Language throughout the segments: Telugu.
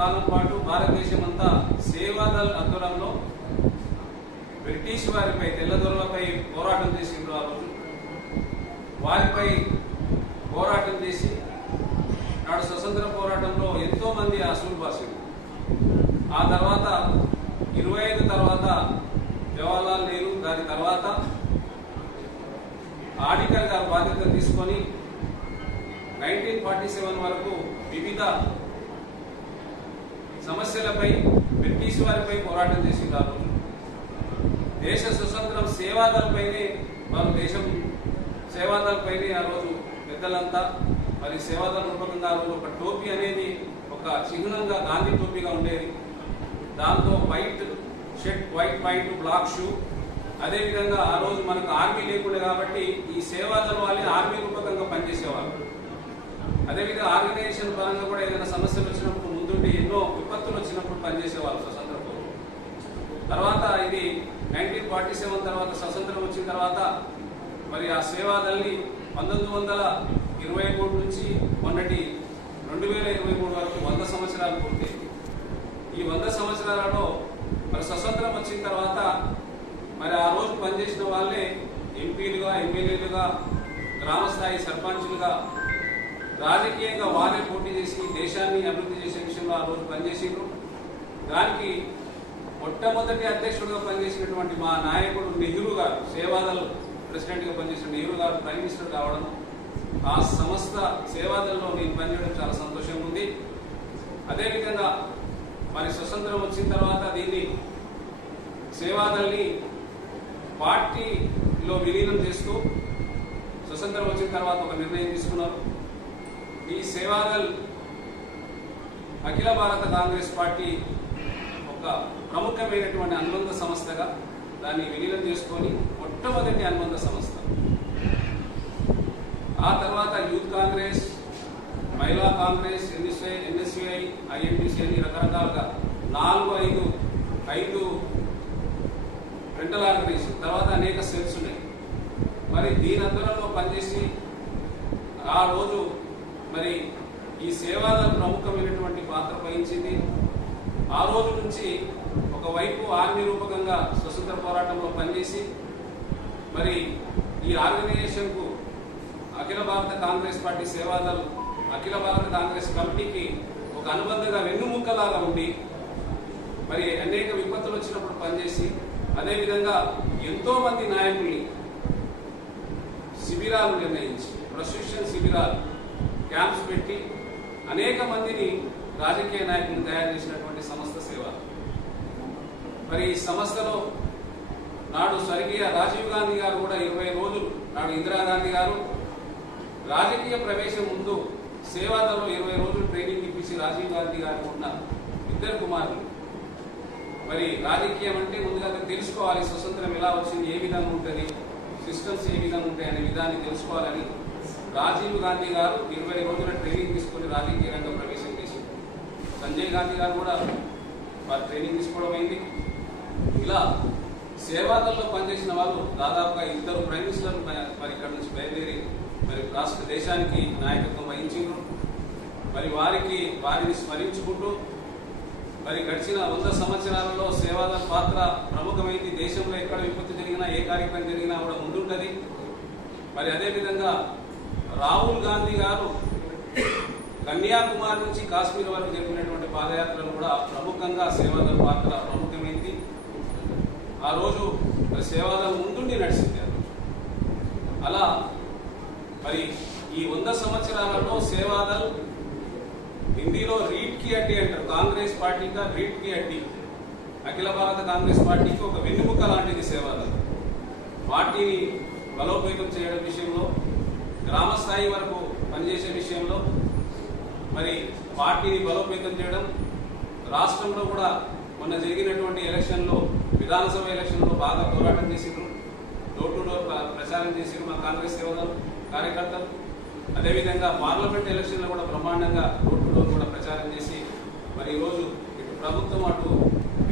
కాలం పాటు భారతదేశమంతా సేవాదల్ ఆధ్వర్యంలో బ్రిటిష్ వారిపై తెల్లదొరలపై పోరాటం చేసిండ్రు. ఆ రోజు వారిపై పోరాటం చేసి నాడు స్వతంత్ర పోరాటంలో ఎంతో మంది అసూలు బాసిండ్రు. ఆ తర్వాత 25 తర్వాత జవహర్లాల్ నెహ్రూ దాని తర్వాత ఆడికర్ గారు బాధ్యత తీసుకొని 1947 వరకు వివిధ సమస్యలపై బ్రిటిష్ వారిపై పోరాటం చేసిండ్రు. దేశ స్వతంత్రం సేవాదల్పైనే వారు దేశం సేవాదల్పైనే ఆ రోజు పెద్దలంతా మరి సేవాదల్ రూపకంగా ఆ రోజు ఒక టోపీ అనేది ఒక చిహ్నంగా గాంధీ టోపీగా ఉండేది. దాంతో white shirt, white black shoe. అదేవిధంగా ఆ రోజు మనకు ఆర్మీ లేకుండే కాబట్టి ఈ సేవాదల్ వాళ్ళే ఆర్మీ రూపకంగా పనిచేసేవారు. అదేవిధంగా ఆర్గనైజేషన్ పరంగా కూడా ఏదైనా సమస్యలు వచ్చినప్పుడు ముందుండి ఎన్నో విపత్తులు వచ్చినప్పుడు పనిచేసేవారు స్వతంత్ర పూర్వం. తర్వాత ఇది 1947 తర్వాత స్వతంత్రం వచ్చిన తర్వాత మరి ఆ సేవాదల్ని 1923 నుంచి మొన్నటి 2023 వరకు 100 సంవత్సరాలు పూర్తయింది. ఈ 100 సంవత్సరాలలో మరి స్వతంత్రం వచ్చిన తర్వాత మరి ఆ రోజు పనిచేసిన వాళ్ళే ఎంపీలుగా, ఎమ్మెల్యేలుగా, గ్రామస్థాయి సర్పంచులుగా రాజకీయంగా వారే పోటీ చేసి దేశాన్ని అభివృద్ధి చేసే విషయంలో ఆ రోజు పనిచేసిండ్రు. దానికి మొట్టమొదటి అధ్యక్షుడిగా పనిచేసినటువంటి మా నాయకుడు నెహ్రూ గారు, సేవాదల్ ప్రెసిడెంట్గా పనిచేసిన నెహ్రూ గారు ప్రైమ్ మినిస్టర్ కావడం, ఆ సంస్థ సేవాదల్లో నేను పనిచేయడం చాలా సంతోషంగా ఉంది. అదేవిధంగా మరి స్వతంత్రం వచ్చిన తర్వాత దీన్ని సేవాదల్ని పార్టీలో విలీనం చేస్తూ స్వతంత్రం వచ్చిన తర్వాత ఒక నిర్ణయం తీసుకున్నారు. ఈ సేవాదల్ అఖిల భారత కాంగ్రెస్ పార్టీ ఒక ప్రముఖమైనటువంటి అనుబంధ సంస్థగా దాన్ని విలీనం చేసుకొని మొట్టమొదటి అనుబంధ సంస్థ. ఆ తర్వాత యూత్ కాంగ్రెస్, మహిళా కాంగ్రెస్, ఎన్ఎస్యుఐ, ఐఎన్టీసీ అని రకరకాలుగా 4-5 మెంటల్ ఆర్గనైజేషన్, తర్వాత అనేక సెల్స్ ఉన్నాయి. మరి దీని ఆధ్వర్యంలో పనిచేసి ఆ రోజు మరి ఈ సేవాదల్ ప్రముఖమైనటువంటి పాత్ర వహించింది. ఆ రోజు నుంచి ఒకవైపు ఆర్మీ రూపకంగా స్వతంత్ర పోరాటంలో పనిచేసి మరి ఈ ఆర్గనైజేషన్కు అఖిల భారత కాంగ్రెస్ పార్టీ సేవాదల్ అఖిల భారత కాంగ్రెస్ కమిటీకి ఒక అనుబంధంగా వెన్నుముక్కలాగా ఉండి మరి అనేక విపత్తులు వచ్చినప్పుడు పనిచేసి అదేవిధంగా ఎంతో మంది నాయకుల్ని శిబిరాలు నిర్ణయించి ప్రొసిక్యూషన్ శిబిరాలు క్యాంప్స్ పెట్టి అనేక మందిని రాజకీయ నాయకులను తయారు చేసినటువంటి సంస్థ సేవ. మరి ఈ సంస్థలో నాడు స్వర్గీయ రాజీవ్ గాంధీ గారు కూడా 20 రోజులు, నాడు ఇందిరాగాంధీ గారు రాజకీయ ప్రవేశం ముందు సేవాదల్లో 20 రోజులు ట్రైనింగ్ ఇప్పించి రాజీవ్ గాంధీ గారికి ఉన్న 2 కుమారులు. మరి రాజకీయం అంటే ముందుగా తెలుసుకోవాలి, స్వతంత్రం ఎలా వచ్చింది, ఏ విధంగా ఉంటుంది, సిస్టమ్స్ ఏ విధంగా ఉంటాయి అనే విధాన్ని తెలుసుకోవాలని రాజీవ్ గాంధీ గారు 20 రోజుల ట్రైనింగ్ తీసుకుని రాజకీయ రంగం ప్రవేశం చేసి, సంజయ్ గాంధీ గారు కూడా వారు ట్రైనింగ్ తీసుకోవడం అయింది. ఇలా సేవాదల్లో పనిచేసిన వాళ్ళు దాదాపుగా 2 ప్రైమ్ మినిస్టర్లు మరి ఇక్కడ నుంచి బయలుదేరి మరి రాష్ట్ర దేశానికి నాయకత్వం వహించారు. మరి వారిని స్మరించుకుంటూ మరి గడిచిన 100 సంవత్సరాలలో సేవాదల్ పాత్ర ప్రముఖమైంది. దేశంలో ఎక్కడ విపత్తు జరిగినా, ఏ కార్యక్రమం జరిగినా కూడా ముందుంటది. మరి అదేవిధంగా రాహుల్ గాంధీ గారు కన్యాకుమారి నుంచి కాశ్మీర్ వరకు జరిపినటువంటి పాదయాత్రలు కూడా ప్రముఖంగా సేవాదల్ పాత్ర ప్రముఖమైంది. ఆ రోజు సేవాదల్ ముందుండి నడిచింది. అలా మరి ఈ 100 సంవత్సరాలలో సేవాదల్ హిందీలో రీట్ కి అడ్డి అంటారు. కాంగ్రెస్ పార్టీగా రీట్ కి అడ్డి, అఖిల భారత కాంగ్రెస్ పార్టీకి ఒక వెన్నుముక్క లాంటిది సేవాదల్. పార్టీని బలోపేతం చేయడం విషయంలో, గ్రామ స్థాయి వరకు పనిచేసే విషయంలో మరి పార్టీని బలోపేతం చేయడం, రాష్ట్రంలో కూడా మొన్న జరిగినటువంటి ఎలక్షన్లో, విధానసభ ఎలక్షన్లో బాగా పోరాటం చేసిండ్రు. డోర్ టు డోర్ ప్రచారం చేసిండ్రు మా కాంగ్రెస్ సేవలు కార్యకర్తలు. అదేవిధంగా పార్లమెంట్ ఎలక్షన్లో కూడా బ్రహ్మాండంగా డోర్ టు డోర్ కూడా ప్రచారం చేసి మరి ఈరోజు ఇటు ప్రభుత్వం అటు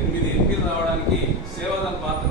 8 ఎంపీలు రావడానికి సేవాదల్ పాత్ర